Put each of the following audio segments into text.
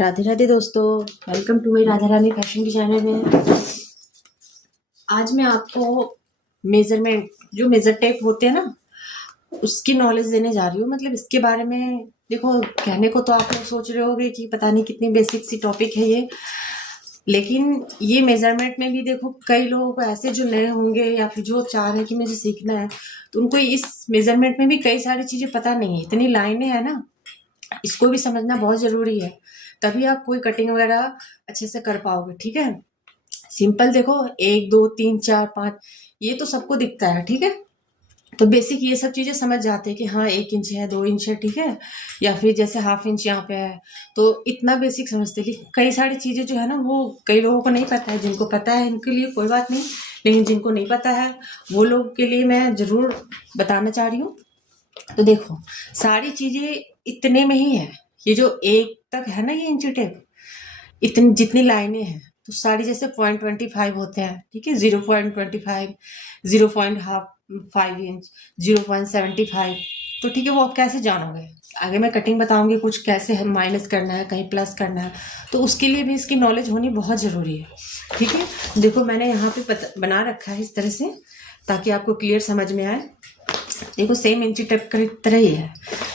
राधे राधे दोस्तों, welcome to my Radha Rani fashion की channel में। आज मैं आपको मेजरमेंट, जो मेजर टेप होते हैं ना, उसकी नॉलेज देने जा रही हूँ। मतलब इसके बारे में देखो, कहने को तो आप लोग सोच रहे होंगे कि पता नहीं कितनी बेसिक सी टॉपिक है ये, लेकिन ये मेजरमेंट में भी देखो कई लोगों को ऐसे जो नए होंगे या फिर जो चाह रहे हैं कि मुझे सीखना है, तो उनको इस मेजरमेंट में भी कई सारी चीजें पता नहीं है। इतनी लाइनें हैं ना, इसको भी समझना बहुत जरूरी है, तभी आप कोई कटिंग वगैरह अच्छे से कर पाओगे। ठीक है, सिंपल देखो 1 2 3 4 5 ये तो सबको दिखता है। ठीक है, तो बेसिक ये सब चीजें समझ जाते हैं कि हाँ 1 इंच है, 2 इंच है, ठीक है, या फिर जैसे ½ इंच यहाँ पे है, तो इतना बेसिक समझते हैं। लेकिन कई सारी चीजें जो है ना, वो कई लोगों को नहीं पता है। जिनको पता है उनके लिए कोई बात नहीं, लेकिन जिनको नहीं पता है वो लोग के लिए मैं जरूर बताना चाह रही हूँ। तो देखो, सारी चीजें इतने में ही है। ये जो 1 तक है ना, ये इंची टेप, इतनी जितनी लाइनें हैं, तो सारी जैसे 0.25 होते हैं, ठीक है, 0.25, 0.5 इंच, 0.75, तो ठीक है, वो आप कैसे जानोगे? आगे मैं कटिंग बताऊंगी कुछ, कैसे हम माइनस करना है, कहीं प्लस करना है, तो उसके लिए भी इसकी नॉलेज होनी बहुत ज़रूरी है। ठीक है, देखो मैंने यहाँ पे बना रखा है इस तरह से, ताकि आपको क्लियर समझ में आए। देखो सेम इंची टेप की तरह ही है,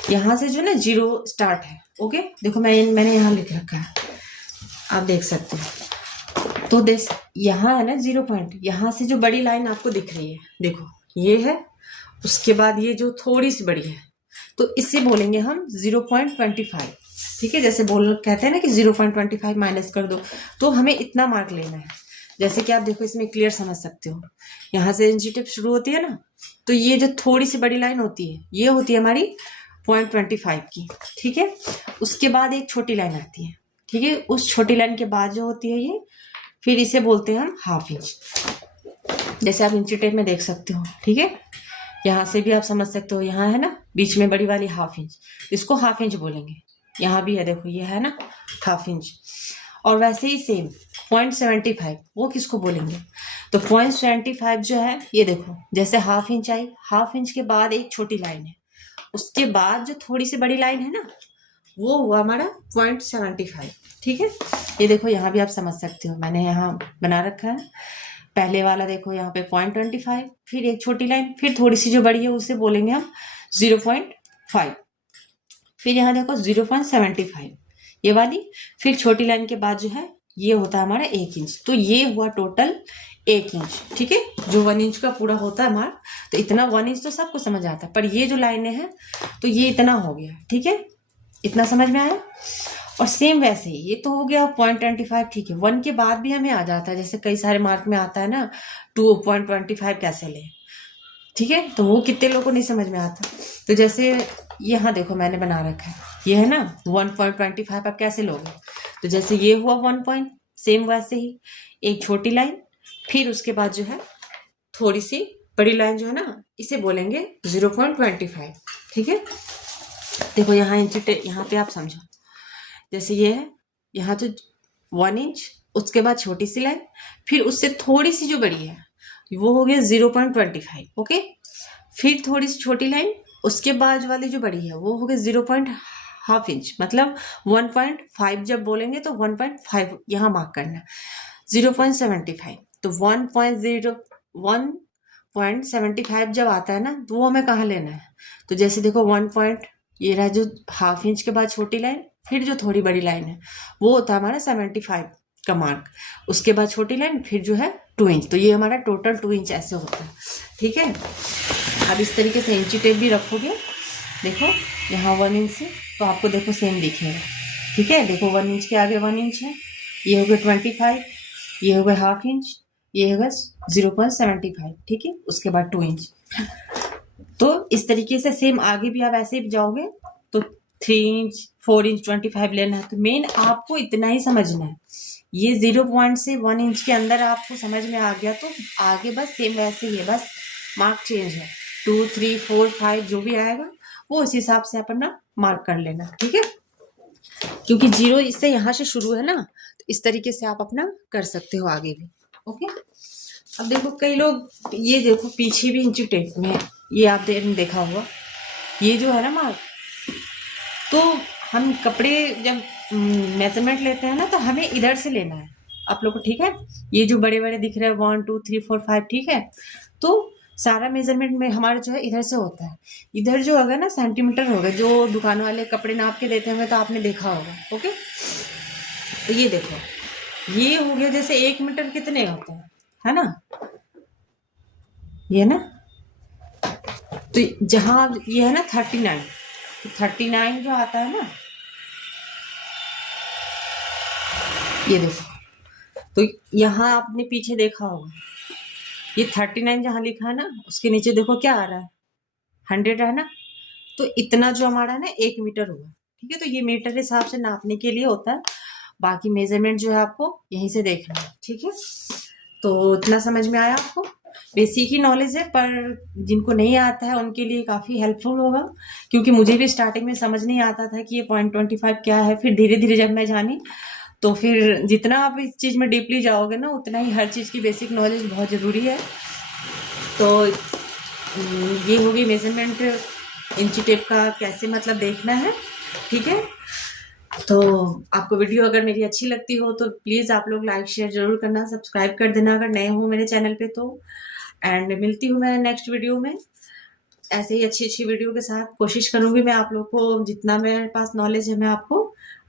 यहाँ से जो ना 0 स्टार्ट है। ओके, देखो मैंने यहाँ लिख रखा है, आप देख सकते हो। तो यहाँ है ना 0 पॉइंट, यहाँ से जो बड़ी लाइन आपको दिख रही है, देखो ये है, उसके बाद ये जो थोड़ी सी बड़ी है, तो इसे बोलेंगे हम 0.25। ठीक है, जैसे कहते हैं ना कि 0.25 माइनस कर दो, तो हमें इतना मार्क लेना है। जैसे कि आप देखो इसमें क्लियर समझ सकते हो, यहाँ से इंची टेप शुरू होती है ना, तो ये जो थोड़ी सी बड़ी लाइन होती है, ये होती है हमारी 0.25 की। ठीक है, उसके बाद एक छोटी लाइन आती है, ठीक है, उस छोटी लाइन के बाद जो होती है ये, फिर इसे बोलते हैं हम ½ इंच, जैसे आप इंची टेप में देख सकते हो। ठीक है, यहाँ से भी आप समझ सकते हो, यहाँ है ना बीच में बड़ी वाली ½ इंच, इसको ½ इंच बोलेंगे। यहाँ भी है, देखो ये है ना ½ इंच। और वैसे ही सेम 0.75, वो किसको बोलेंगे? तो 0.75 जो है, ये देखो जैसे ½ इंच आई, ½ इंच के बाद एक छोटी लाइन है, उसके बाद जो थोड़ी सी बड़ी लाइन है ना, वो हुआ हमारा 0.75। ठीक है, ये देखो यहाँ भी आप समझ सकते हो, मैंने यहाँ बना रखा है। पहले वाला देखो यहाँ पे 0.25, फिर एक छोटी लाइन, फिर थोड़ी सी जो बड़ी है उसे बोलेंगे हम 0.5, फिर यहाँ देखो 0.75 ये वाली, फिर छोटी लाइन के बाद जो है ये होता है हमारा 1 इंच। तो ये हुआ टोटल 1 इंच। ठीक है, जो 1 इंच का पूरा होता है हमारा, तो इतना 1 इंच तो सबको समझ आता है, पर ये जो लाइनें हैं तो ये इतना हो गया। ठीक है, इतना समझ में आया। और सेम वैसे ही ये तो हो गया 0.25। ठीक है, 1 के बाद भी हमें आ जाता है, जैसे कई सारे मार्क में आता है ना 2.25 कैसे ले। ठीक है, तो वो कितने लोगों को नहीं समझ में आता। तो जैसे यहाँ देखो मैंने बना रखा है, ये है ना 1.25, आप कैसे लोगे? तो जैसे ये हुआ 1 पॉइंट, सेम वैसे ही एक छोटी लाइन, फिर उसके बाद जो है थोड़ी सी बड़ी लाइन जो है ना, इसे बोलेंगे 0.25। ठीक है, देखो यहाँ यहाँ पे आप समझो, जैसे ये है, यहाँ तो 1 इंच, उसके बाद छोटी सी लाइन, फिर उससे थोड़ी सी जो बड़ी है वो हो गया 0.25। ओके, फिर थोड़ी सी छोटी लाइन, उसके बाद वाली जो बड़ी है वो हो गया 0.5 इंच, मतलब 1.5 जब बोलेंगे तो 1.5 यहाँ मार्क करना, 0.75। तो 1.75 जब आता है ना, तो वो हमें कहाँ लेना है? तो जैसे देखो 1 पॉइंट, ये रहा जो ½ इंच के बाद छोटी लाइन, फिर जो थोड़ी बड़ी लाइन है वो होता है हमारा 75 का मार्क, उसके बाद छोटी लाइन, फिर जो है 2 इंच। तो ये हमारा टोटल 2 इंच ऐसे होता है। ठीक है, अब इस तरीके से इंची टेप भी रखोगे, देखो यहाँ 1 इंच से, तो आपको देखो सेम दिखेगा। ठीक है, देखो 1 इंच के आगे 1 इंच है, ये हो गया 25, ये हो गया ½ इंच, ये होगा 0.75। ठीक है, उसके बाद 2 इंच। तो इस तरीके से सेम आगे भी आप ऐसे ही जाओगे, तो 3 इंच, 4 इंच, 25 लेना है। तो मेन आपको इतना ही समझना है, ये 0 पॉइंट से 1 इंच के अंदर आपको समझ में आ गया, तो आगे बस सेम वैसे ही है, बस मार्क चेंज है। 2 3 4 5 जो भी आएगा वो उस हिसाब से अपना मार्क कर लेना। ठीक है, क्योंकि 0 इससे यहाँ से शुरू है ना, तो इस तरीके से आप अपना कर सकते हो आगे भी। ओके, अब देखो कई लोग, ये देखो पीछे भी इंची टेप में, ये आप देखा होगा, ये जो है ना मार्क, तो हम कपड़े जब मेजरमेंट लेते हैं ना, तो हमें इधर से लेना है आप लोग को, ठीक है। ये जो बड़े बड़े दिख रहे हैं 1 2 3 4 5, ठीक है। तो सारा मेजरमेंट में हमारा जो है इधर से होता है। इधर जो होगा ना सेंटीमीटर होगा, जो दुकान वाले कपड़े नाप के देते होंगे तो आपने देखा होगा। ओके, तो ये देखो, ये हो गया जैसे 1 मीटर कितने होते हैं, है ना, ये ना। तो जहां ये है ना 39, तो 39 जो आता है ना, ये देखो, तो यहाँ आपने पीछे देखा होगा, ये 39 जहाँ लिखा है ना, उसके नीचे देखो क्या आ रहा है, 100 है ना। तो इतना जो हमारा है ना 1 मीटर होगा, ठीक है। तो ये मीटर के हिसाब से नापने के लिए होता है। बाकी मेजरमेंट जो है आपको यहीं से देखना है, ठीक है। तो इतना समझ में आया आपको? बेसिक ही नॉलेज है, पर जिनको नहीं आता है उनके लिए काफ़ी हेल्पफुल होगा, क्योंकि मुझे भी स्टार्टिंग में समझ नहीं आता था कि ये 0.25 क्या है। फिर धीरे धीरे जब मैं जानी, तो फिर जितना आप इस चीज़ में डीपली जाओगे ना, उतना ही हर चीज़ की बेसिक नॉलेज बहुत ज़रूरी है। तो ये होगी मेजरमेंट, इंची टेप का कैसे मतलब देखना है, ठीक है। तो आपको वीडियो अगर मेरी अच्छी लगती हो तो प्लीज़ आप लोग लाइक शेयर ज़रूर करना, सब्सक्राइब कर देना अगर नए हो मेरे चैनल पे तो। एंड मिलती हूँ मैं नेक्स्ट वीडियो में, ऐसे ही अच्छी अच्छी वीडियो के साथ। कोशिश करूँगी मैं आप लोग को जितना मेरे पास नॉलेज है मैं आपको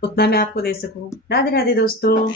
उतना मैं आपको दे सकूँ। राधे राधे दोस्तों।